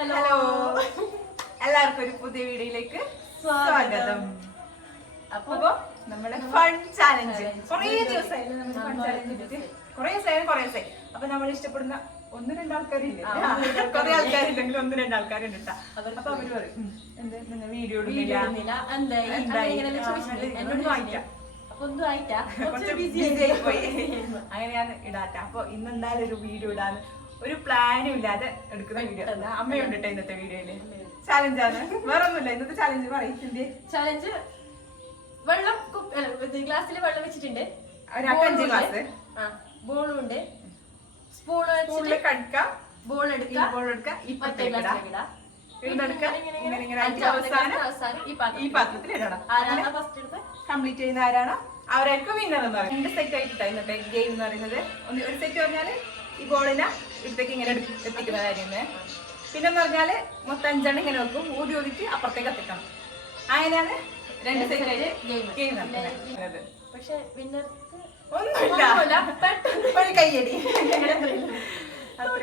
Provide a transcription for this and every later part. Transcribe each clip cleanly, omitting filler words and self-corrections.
Hello എല്ലാവർക്കും ഒരു പുതിയ വീഡിയോയിലേക്ക് സ്വാഗതം. അപ്പൊ നമ്മുടെ ഫൺ ചാലഞ്ച് കുറേ ദിവസമായി ഫൺ ചാലഞ്ച് അപ്പൊ നമ്മൾ ഇഷ്ടപ്പെടുന്ന ഒന്ന് രണ്ടാൾക്കാരില്ല, കുറെ ആൾക്കാരില്ലെങ്കിൽ ഒന്ന് രണ്ടാൾക്കാരുണ്ട് കേട്ടോ. അപ്പൊ അവര് പറയും എന്താ വീഡിയോ ഇടുന്നില്ല, കുറച്ച് ബിസി ആയി പോയി, അങ്ങനെയാണ് ഇടാത്ത. അപ്പൊ ഇന്നെന്തായാലും ഒരു വീഡിയോ ഇടാന്ന് ഒരു പ്ലാനും ഇല്ലാതെ എടുക്കുന്ന വീഡിയോ. അമ്മയുണ്ട് കേട്ടോ ഇന്നത്തെ വീഡിയോയില്. ചാലഞ്ചാണ്, വേറെ ഒന്നുമില്ല. ഇന്നത്തെ ചാലഞ്ച് പറയില്ലേ? ചാലഞ്ച് വെള്ളം ഗ്ലാസ്സിൽ വെള്ളം വെച്ചിട്ടുണ്ട്, 5 ഗ്ലാസ് ബോളും ഉണ്ട്, സ്പൂണ് കടുക്ക, ബോൾ എടുക്കുക, ഈ പാത്രത്തിൽ ഇടണം. കംപ്ലീറ്റ് ചെയ്യുന്ന ആരാണോ അവരായിരിക്കും വിന്നർ എന്ന് പറയും. 2 സെറ്റ് ആയിട്ടാ ഇന്നത്തെ ഗെയിം എന്ന് പറയുന്നത്. ഒരു സെറ്റ് പറഞ്ഞാല് ഈ ബോളിനെ ഇടത്തേക്ക് ഇങ്ങനെ എത്തിക്കുന്ന കാര്യം. പിന്നെന്ന് പറഞ്ഞാല് മൊത്തം 5 ഇങ്ങനെ വെക്കും, ഊതി ഊതിട്ട് അപ്പുറത്തേക്ക് എത്തിക്കണം. അങ്ങനെയാണ് 2 സെറ്റ് ആയിട്ട് ഗെയിം നടക്കുന്നത്. പക്ഷെ വിന്നർക്ക് ഒന്നുമില്ല, ഒരു കയ്യടി. അപ്പൊ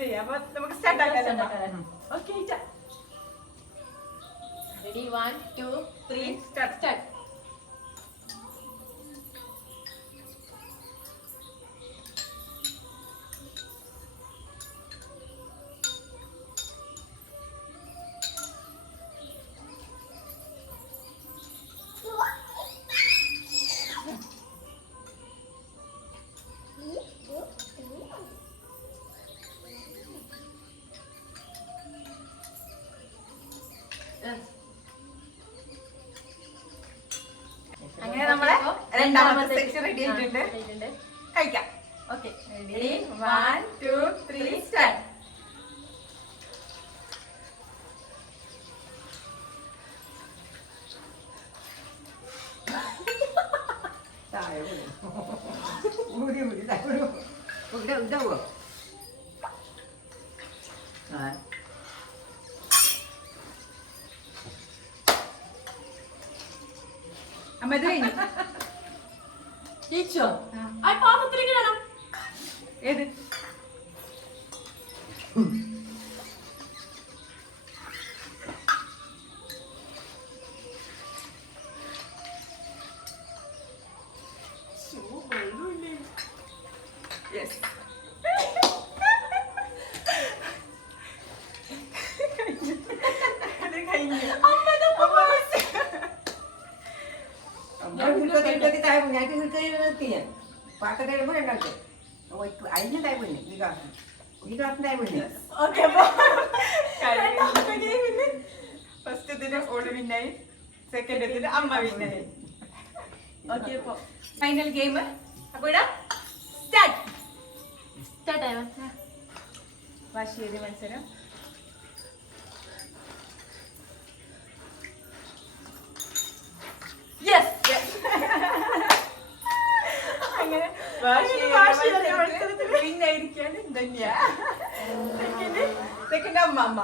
ചെയ്യാം. അപ്പൊ നമുക്ക് സ്റ്റാർട്ട് ആക്കാം. Ready, 1, 2, 3, start. അങ്ങനെ നമ്മളെ രണ്ടാമത്തെ സെക്ഷൻ റെഡി ആയിട്ടുണ്ട്. കഴിക്കാം. Okay, ready, 1, 2, 3, start. അമ്മ ഇത് കഴിഞ്ഞു. പാത്രത്തിലേക്ക് ഇടണം. ഏത് ഫസ്റ്റ് ഓട് വിന്നായി, സെക്കൻഡ് അമ്മ വിന്നായി. ഓക്കെ, അപ്പൊ ഫൈനൽ ഗെയിം. അപ്പൊ ഇടാം, സ്റ്റാർട്ട്. വാശിയേറി മത്സരം. അങ്ങനെ വിന്നായിരിക്കാണ് ധന്യ. സെക്കൻഡ് അമ്മ.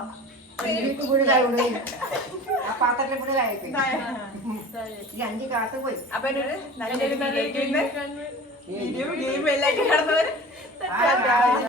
അപ്പൊ നല്ലൊരു വീഡിയോ ഗെയിം എല്ലായിട്ട് നടന്നവര്